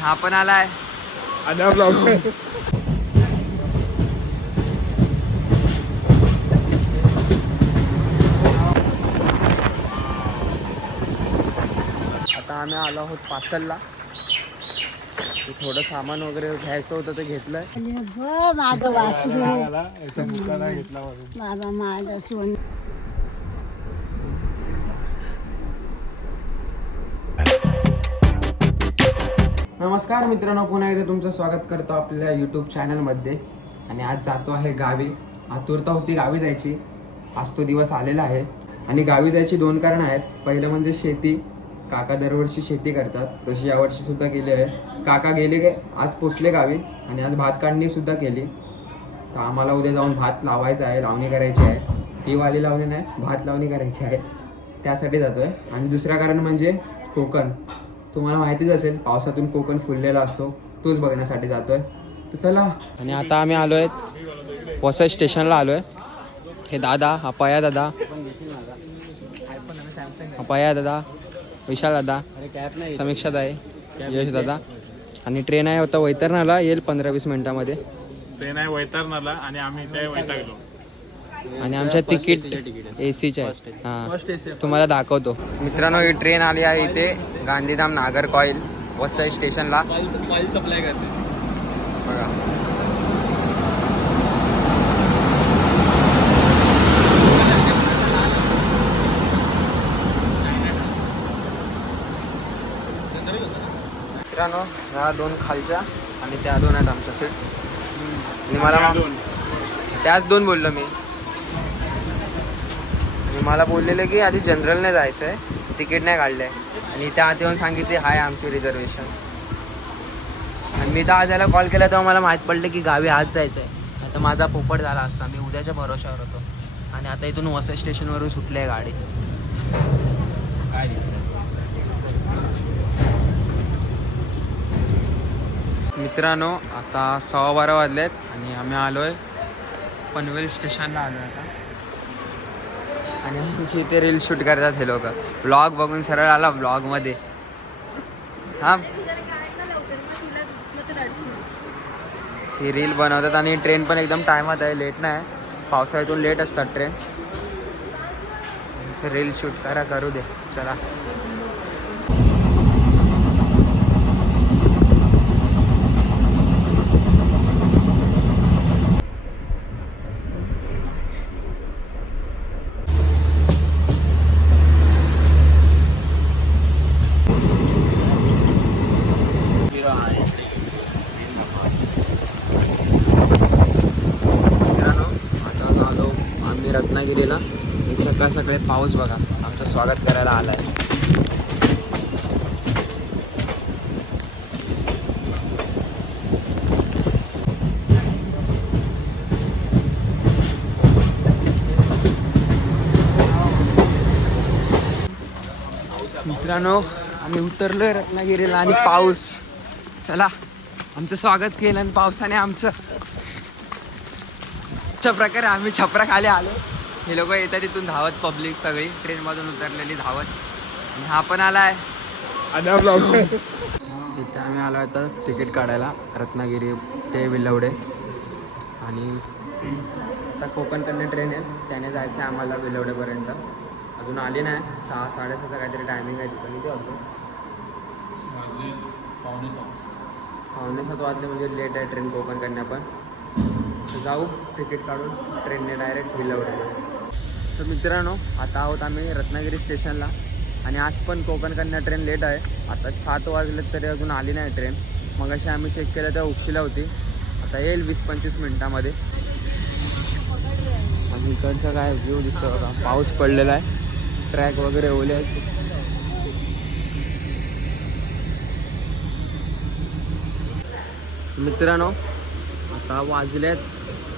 हा पण आलाय. आता आम्ही आलो आहोत पाचलला. थोडं सामान वगैरे घ्यायचं होतं ते घेतलंय. माझं वासरू बाबा माझं सोन. नमस्कार मित्रांनो, पुन्हा एकदा तुमचं स्वागत करतो आपल्या यूट्यूब चॅनलमध्ये. आणि आज जातो आहे गावी. आतुरता होती गावी जायची. आज तो दिवस आलेला आहे. आणि गावी जायची दोन कारणं आहेत. पहिलं म्हणजे शेती. काका दरवर्षी शेती करतात, तशी यावर्षी सुद्धा केली आहे. काका गेले, आज पोचले गावी. आणि आज भात काढणी सुद्धा केली. तर आम्हाला उद्या जाऊन भात लावायचा आहे, लावणी करायची आहे. ती वाली लावणी नाही, भात लावणी करायची आहे. त्यासाठी जातोय. आणि दुसरं कारण म्हणजे कोकण. तुम्हाला माहितीच असेल, पावसातून कोकण फुललेला असतो, तोच बघण्यासाठी जातोय. तर चला. आणि आता आम्ही आलोय वसई स्टेशनला आलोय. हे दादा, हा पया दादा, हा पया दादा, विशाल दादा, समीक्षा दाई, यश दादा. आणि ट्रेन आहे होता वैतरणाला, येईल 15-20 मिनिटामध्ये. ट्रेन आहे वैतरणाला आणि आम्ही इथे वैतागलो. आणि आमच्या तिकीट एसीचे आहे. हां, तुम्हाला दाखवतो. मित्रांनो, ही ट्रेन आली आहे इथे गांधीधाम नागरकॉइल वसई स्टेशनला. माल सप्लाय करते बघा. मित्रांनो, ह्या दोन खालच्या आणि त्या दोन आहेत आमच्या सीट. आणि मला त्याच दोन बोललो मी. आणि मला बोललेलं की आधी जनरलने जायचं आहे, तिकीट नाही काढलं आहे. आणि त्या आत येऊन सांगितले हाय आमची रिझर्वेशन. आणि मी तर आज याला कॉल केला तेव्हा मला माहीत पडलं की गावी आज जायचं आहे. आता माझा पोपट झाला असता, मी उद्याच्या भरोशावर होतो. आणि आता इथून वसई स्टेशनवरून सुटली आहे गाडी. काय दिसतं मित्रांनो, आता 12:15 वाजलेत आणि आम्ही आलोय पनवेल स्टेशनला आलो आता. आणि आमची इथे रील शूट करतात हे लोक. ब्लॉग बघून सरळ आला ब्लॉगमध्ये. हां, रील बनवतात. आणि ट्रेन पण एकदम टायमात आहे, लेट नाही. पावसाळ्यातून लेट असतात ट्रेन. रील शूट करू दे. चला. रत्नागिरीला. सकाळ सकाळी पाऊस बघा आमचं स्वागत करायला आलाय. मित्रांनो, आम्ही उतरलोय रत्नागिरीला आणि पाऊस. चला, आमचं स्वागत केलं आणि पावसाने आमचं. अशा प्रकारे आम्ही छपरा खाली आलो. हे लोक येतात तिथून धावत, पब्लिक सगळी ट्रेनमधून उतरलेली धावत. आणि हा पण आलाय. इथे आम्ही आलो आता तिकीट काढायला रत्नागिरी ते विलवडे. आणि आता कोकणकडनं ट्रेन आहे, त्याने जायचं आहे आम्हाला विलवडेपर्यंत. अजून आली नाही. 6-6:30 काहीतरी टायमिंग आहे तिथं. किती वाजतो? 5:45 वाजले, म्हणजे लेट आहे ट्रेन कोकणकडनं. पण जाऊ तिकीट काढून ट्रेनने डायरेक्ट विलवडे. तर मित्रांनो, आता आहोत आम्ही रत्नागिरी स्टेशनला. आणि आज पण कोकणकडनं ट्रेन लेट आहे. आता 7 वाजलेत तरी अजून आली नाही ट्रेन. मग अशी आम्ही चेक केलं तेव्हा उशिरा होती. आता येईल 20-25 मिनटामध्ये. आणि इकडचं काय व्ह्यू दिसतो बघा. पाऊस पडलेला आहे, ट्रॅक वगैरे ओले आहेत. मित्रांनो, आता वाजलेत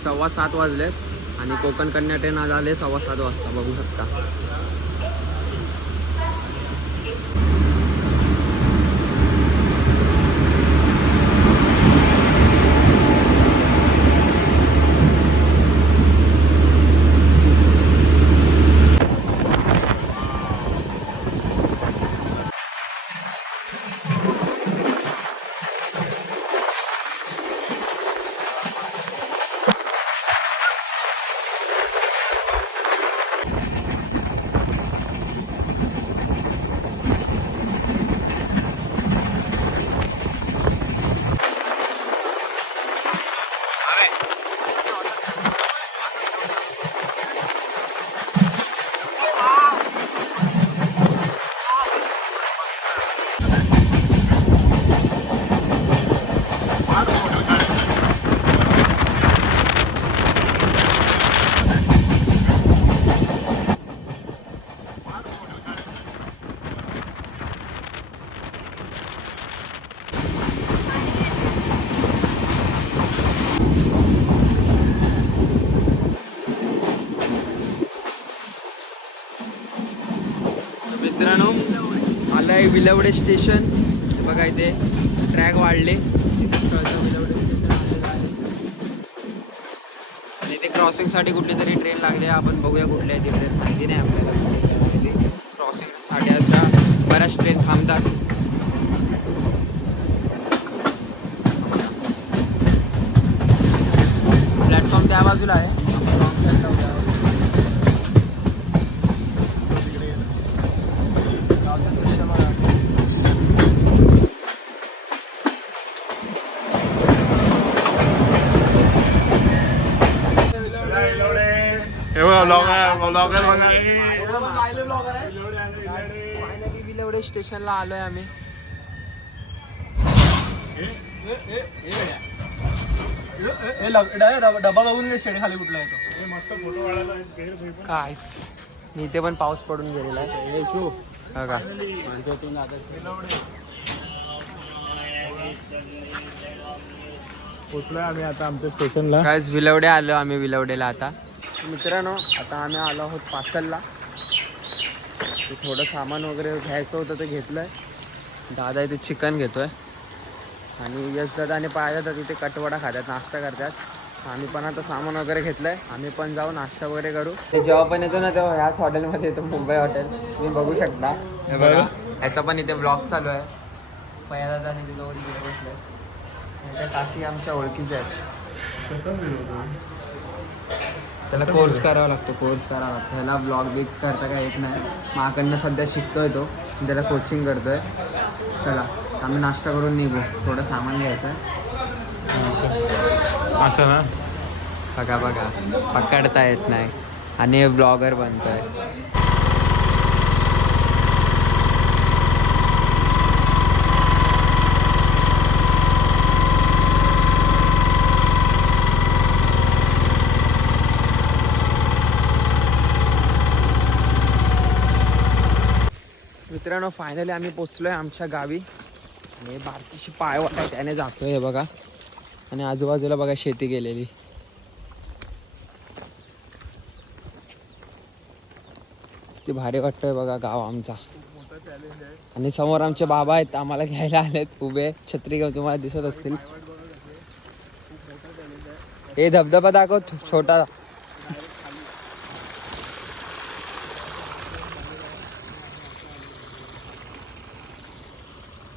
7:15 वाजलेत. आणि कोकण कन्या ट्रेन आज आले 7:15 वाजता, बघू शकता. मित्रांनो आलं आहे विलवडे स्टेशन. हे बघा इथे ट्रॅक वाढले विलवडे स्टेशन आलेलं आहे. आणि इथे क्रॉसिंगसाठी कुठली तरी ट्रेन लागली आहे. आपण बघूया कुठली आहे ती ट्रेन, माहिती नाही आपल्याला. क्रॉसिंगसाठी अशा बऱ्याच ट्रेन थांबतात. प्लॅटफॉर्म त्या बाजूला आहे, आपण रॉंग साईडला उभे आहोत. गावचं दृश्य बघा. हे बघा ब्लॉगर बघा. फायनली विलवडे स्टेशनला आलोय आम्ही. डबा बघून शेड खाली कुठला येतो. मस्त फोटो काढायला काय इथे पण पाऊस पडून गेलेला आहे बघा. पोचलोय आम्ही आता आमच्या स्टेशनला. काय विलवडे आलो आम्ही विलवडेला आता. मित्रांनो आता आम्ही आलो आहोत पाचलला. थोडं सामान वगैरे घ्यायचं होतं ते घेतलंय. दादा इथे चिकन घेतोय आणि यश दादा आणि पाया दादा तिथे कटवडा खातात, नाश्ता करतात. आम्ही पण आता सामान वगैरे घेतलंय, आम्ही पण जाऊ नाश्ता वगैरे करू. ते जेव्हा पण येतो ना तेव्हा ह्याच हॉटेलमध्ये येतो, मुंबई हॉटेल. तुम्ही बघू शकता हे बघा. ह्याचा पण इथे ब्लॉग चालू आहे. पाया दादा आणि तिथे वरी तिथे बसले. त्या काकी आमच्या ओळखीच्या आहेत. त्याला कोर्स करावा लागतो, ह्याला ब्लॉग बिग करता काय येत नाही. माझ्याकडनं सध्या शिकतोय तो, त्याला कोचिंग करतोय. चला आम्ही नाश्ता करून निघू, थोडं सामान घ्यायचं आहे. असं ना बघा पकडता येत नाही आणि ब्लॉगर बनतोय. मित्रांनो फायनली आम्ही पोचलोय आमच्या गावी. आणि बारकीशी पायवाटा त्याने जातोय हे बघा. आणि आजूबाजूला बघा शेती गेलेली. किती भारी वाटतोय बघा गाव आमचा. आणि समोर आमचे बाबा आहेत, आम्हाला घ्यायला आलेत उभे, छत्री घेऊन. तुम्हाला दिसत असतील. हे धबधबा दाखव छोटा.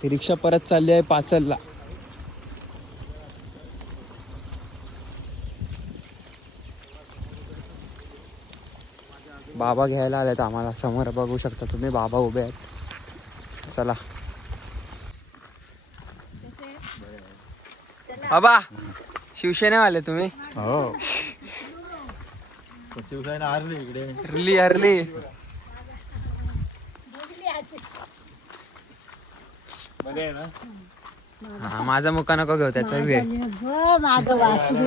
ती रिक्षा परत चालली आहे पाचलला. बाबा घ्यायला आलेत आम्हाला. समोर बघू शकता तुम्ही बाबा उभे आहेत. चला बाबा शिवसेनेवाले तुम्ही? हो. शिवसेना हारली इकडे. हरली. बरे आहे ना. हा माझा मुका नको घेऊ, त्याचाच घे. माझं वासरू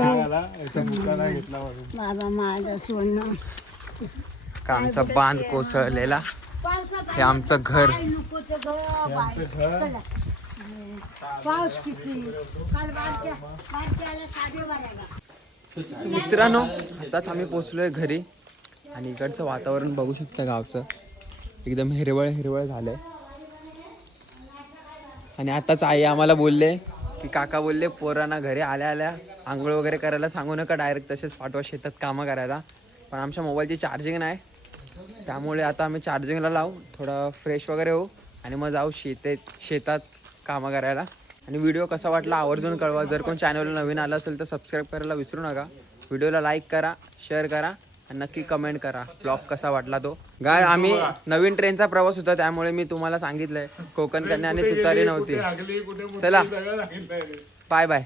घेतला बाबा, माझं सोनं. आमचा बांध कोसळलेला. हे आमचं घर. पाऊस किती काल बारक्याला साडे बाराला. मित्रांनो आताच आम्ही पोचलोय घरी. आणि इकडचं वातावरण बघू शकता गावचं. एकदम हिरवळ झालंय. आणि आताच आई आम्हाला बोलले की काका बोलले पोरांना घरी आल्या आंघोळ वगैरे करायला सांगू नका, डायरेक्ट तसेच पाठवा शेतात कामं करायला. पण आमच्या मोबाईलची चार्जिंग नाही, त्यामुळे आता आम्ही चार्जिंगला लावू, थोडं फ्रेश वगैरे होऊ आणि मग जाऊ शेतात कामं करायला. आणि व्हिडिओ कसा वाटला आवर्जून कळवा. जर कोण चॅनलला नवीन आलं असेल तर सबस्क्राईब करायला विसरू नका. व्हिडिओला लाईक करा, शेअर करा आणि नक्की कमेंट करा ब्लॉग कसा वाटला तो. गाय आम्ही नवीन ट्रेनचा प्रवास होता, त्यामुळे मी तुम्हाला सांगितलंय कोकण कन्या आणि तुतारी नव्हती. चला बाय बाय.